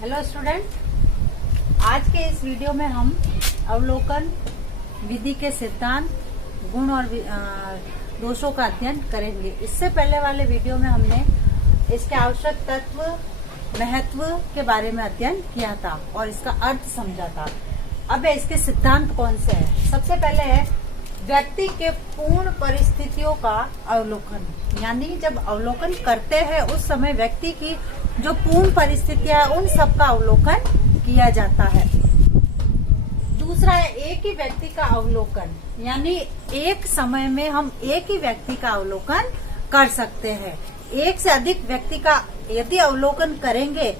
Hello student, आज के इस वीडियो में हम अवलोकन विधि के सिद्धांत, गुण और दोषों का अध्ययन करेंगे। इससे पहले वाले वीडियो में हमने इसके आवश्यक तत्व, महत्व के बारे में अध्ययन किया था और इसका अर्थ समझा था। अब इसके सिद्धांत कौन से हैं? सबसे पहले है व्यक्ति के पूर्ण परिस्थितियों का अवलोकन, यानी जब अवलोकन करते हैं उस समय व्यक्ति की जो पूर्ण परिस्थितियां उन सब का अवलोकन किया जाता है। दूसरा है एक ही व्यक्ति का अवलोकन, यानी एक समय में हम एक ही व्यक्ति का अवलोकन कर सकते हैं। एक से अधिक व्यक्ति का यदि अवलोकन करेंगे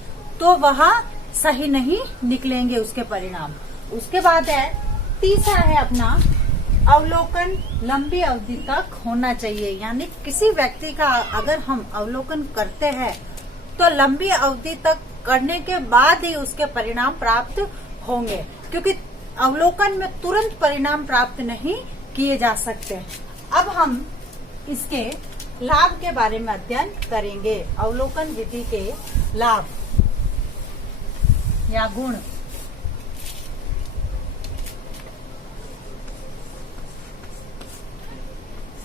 तो वह सही नहीं निकलेंगे उसके परिणाम। उसके बाद है तीसरा है अपना अवलोकन लंबी अवधि तक होना चाहिए, यानी किसी व्यक्ति का अगर हम अवलोकन करते हैं तो लंबी अवधि तक करने के बाद ही उसके परिणाम प्राप्त होंगे, क्योंकि अवलोकन में तुरंत परिणाम प्राप्त नहीं किए जा सकते। अब हम इसके लाभ के बारे में अध्ययन करेंगे। अवलोकन विधि के लाभ या गुण।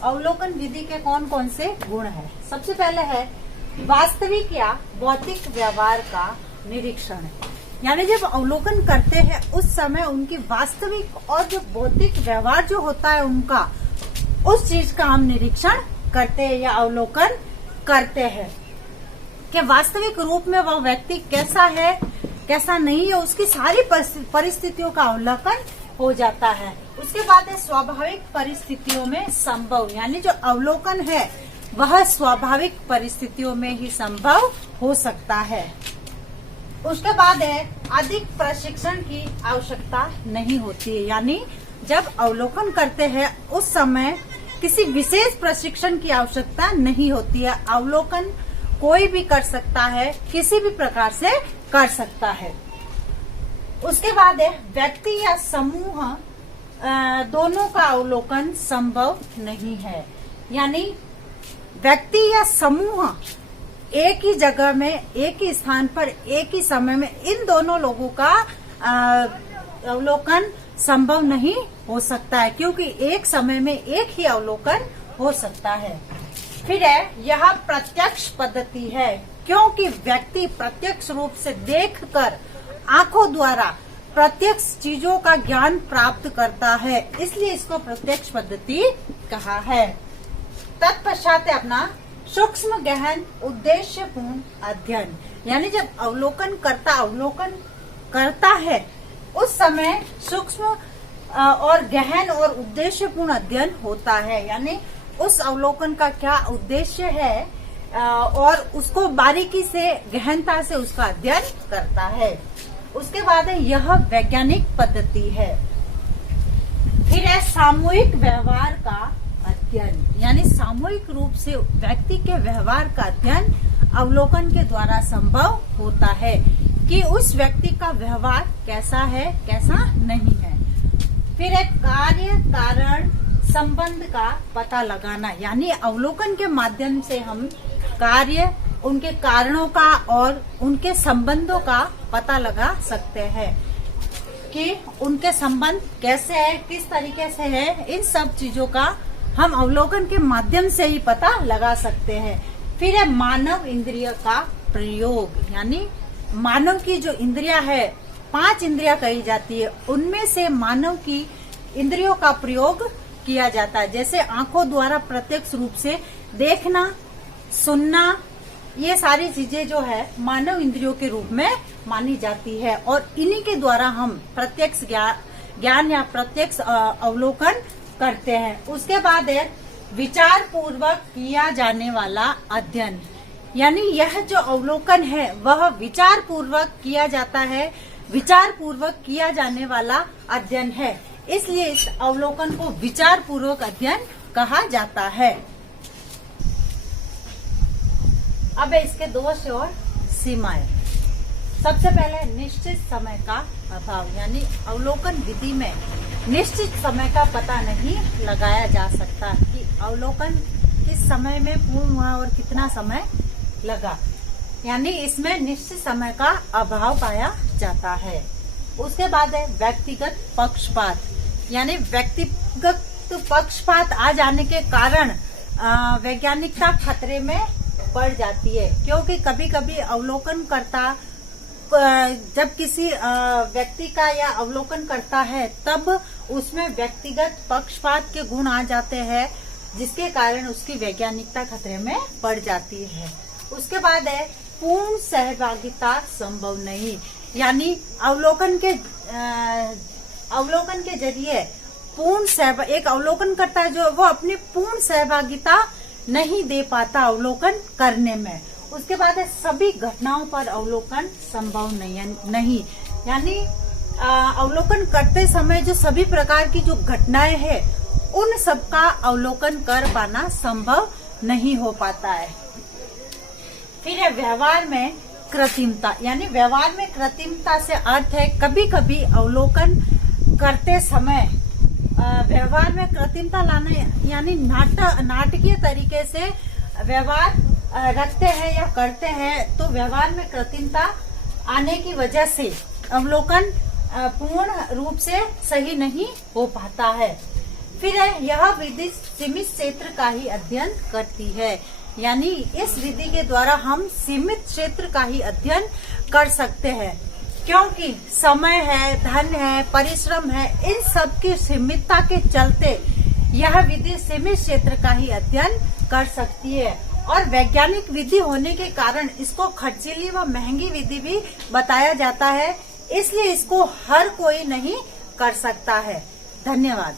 अवलोकन विधि के कौन कौन से गुण हैं? सबसे पहले है वास्तविक या भौतिक व्यवहार का निरीक्षण, यानी जब अवलोकन करते हैं उस समय उनकी वास्तविक और जो भौतिक व्यवहार जो होता है उनका, उस चीज का हम निरीक्षण करते हैं या अवलोकन करते हैं कि वास्तविक रूप में वह व्यक्ति कैसा है कैसा नहीं है, उसकी सारी परिस्थितियों का अवलोकन हो जाता है। उसके बाद है स्वाभाविक परिस्थितियों में संभव, यानी जो अवलोकन है वह स्वाभाविक परिस्थितियों में ही संभव हो सकता है। उसके बाद है अधिक प्रशिक्षण की आवश्यकता नहीं होती है, यानी जब अवलोकन करते हैं उस समय किसी विशेष प्रशिक्षण की आवश्यकता नहीं होती है। अवलोकन कोई भी कर सकता है, किसी भी प्रकार से कर सकता है। उसके बाद है व्यक्ति या समूह दोनों का अवलोकन संभव नहीं है, यानी व्यक्ति या समूह एक ही जगह में, एक ही स्थान पर, एक ही समय में इन दोनों लोगों का अवलोकन संभव नहीं हो सकता है, क्योंकि एक समय में एक ही अवलोकन हो सकता है। फिर है यह प्रत्यक्ष पद्धति है, क्योंकि व्यक्ति प्रत्यक्ष रूप से देखकर आंखों द्वारा प्रत्यक्ष चीजों का ज्ञान प्राप्त करता है, इसलिए इसको प्रत्यक्ष पद्धति कहा है। तत्पश्चात है अपना सूक्ष्म गहन उद्देश्यपूर्ण अध्ययन, यानी जब अवलोकन करता है उस समय सूक्ष्म और गहन और उद्देश्यपूर्ण अध्ययन होता है, यानी उस अवलोकन का क्या उद्देश्य है और उसको बारीकी से, गहनता से उसका अध्ययन करता है। उसके बाद है यह वैज्ञानिक पद्धति है। फिर है सामूहिक व्यवहार का अध्ययन, यानी सामूहिक रूप से व्यक्ति के व्यवहार का अध्ययन अवलोकन के द्वारा संभव होता है कि उस व्यक्ति का व्यवहार कैसा है कैसा नहीं है। फिर है कार्य कारण संबंध का पता लगाना, यानी अवलोकन के माध्यम से हम कार्य, उनके कारणों का और उनके संबंधों का पता लगा सकते हैं कि उनके संबंध कैसे है, किस तरीके से है। इन सब चीजों का हम अवलोकन के माध्यम से ही पता लगा सकते हैं। फिर है मानव इंद्रिय का प्रयोग, यानी मानव की जो इंद्रिया है, 5 इंद्रिया कही जाती है, उनमें से मानव की इंद्रियों का प्रयोग किया जाता है। जैसे आंखों द्वारा प्रत्यक्ष रूप से देखना, सुनना, ये सारी चीजें जो है मानव इंद्रियों के रूप में मानी जाती है और इन्हीं के द्वारा हम प्रत्यक्ष ज्ञान या प्रत्यक्ष अवलोकन करते हैं। उसके बाद है विचार पूर्वक किया जाने वाला अध्ययन, यानी यह जो अवलोकन है वह विचार पूर्वक किया जाता है, विचार पूर्वक किया जाने वाला अध्ययन है, इसलिए इस अवलोकन को विचार पूर्वक अध्ययन कहा जाता है। अब इसके दोष और सीमाएं। सबसे पहले निश्चित समय का अभाव, यानी अवलोकन विधि में निश्चित समय का पता नहीं लगाया जा सकता कि अवलोकन किस समय में पूर्ण हुआ और कितना समय लगा। यानी इसमें निश्चित समय का अभाव पाया जाता है। उसके बाद है व्यक्तिगत पक्षपात, यानी व्यक्तिगत पक्षपात आ जाने के कारण वैज्ञानिकता खतरे में पड़ जाती है, क्योंकि कभी कभी अवलोकनकर्ता जब किसी व्यक्ति का या अवलोकन करता है तब उसमें व्यक्तिगत पक्षपात के गुण आ जाते हैं, जिसके कारण उसकी वैज्ञानिकता खतरे में पड़ जाती है। उसके बाद है पूर्ण सहभागिता संभव नहीं, यानी अवलोकन के जरिए एक अवलोकन करता है जो वो अपनी पूर्ण सहभागिता नहीं दे पाता अवलोकन करने में। उसके बाद है सभी घटनाओं पर अवलोकन संभव नहीं, यानी अवलोकन करते समय जो सभी प्रकार की जो घटनाएं हैं उन सब का अवलोकन कर पाना संभव नहीं हो पाता है। फिर है व्यवहार में कृत्रिमता, यानी व्यवहार में कृत्रिमता से अर्थ है कभी कभी अवलोकन करते समय व्यवहार में कृत्रिमता लाना, यानी नाटकीय तरीके से व्यवहार रखते हैं या करते हैं, तो व्यवहार में कृत्रिमता आने की वजह से अवलोकन पूर्ण रूप से सही नहीं हो पाता है। फिर है यह विधि सीमित क्षेत्र का ही अध्ययन करती है, यानी इस विधि के द्वारा हम सीमित क्षेत्र का ही अध्ययन कर सकते हैं, क्योंकि समय है, धन है, परिश्रम है, इन सब की सीमितता के चलते यह विधि सीमित क्षेत्र का ही अध्ययन कर सकती है। और वैज्ञानिक विधि होने के कारण इसको खर्चीली व महंगी विधि भी बताया जाता है, इसलिए इसको हर कोई नहीं कर सकता है। धन्यवाद।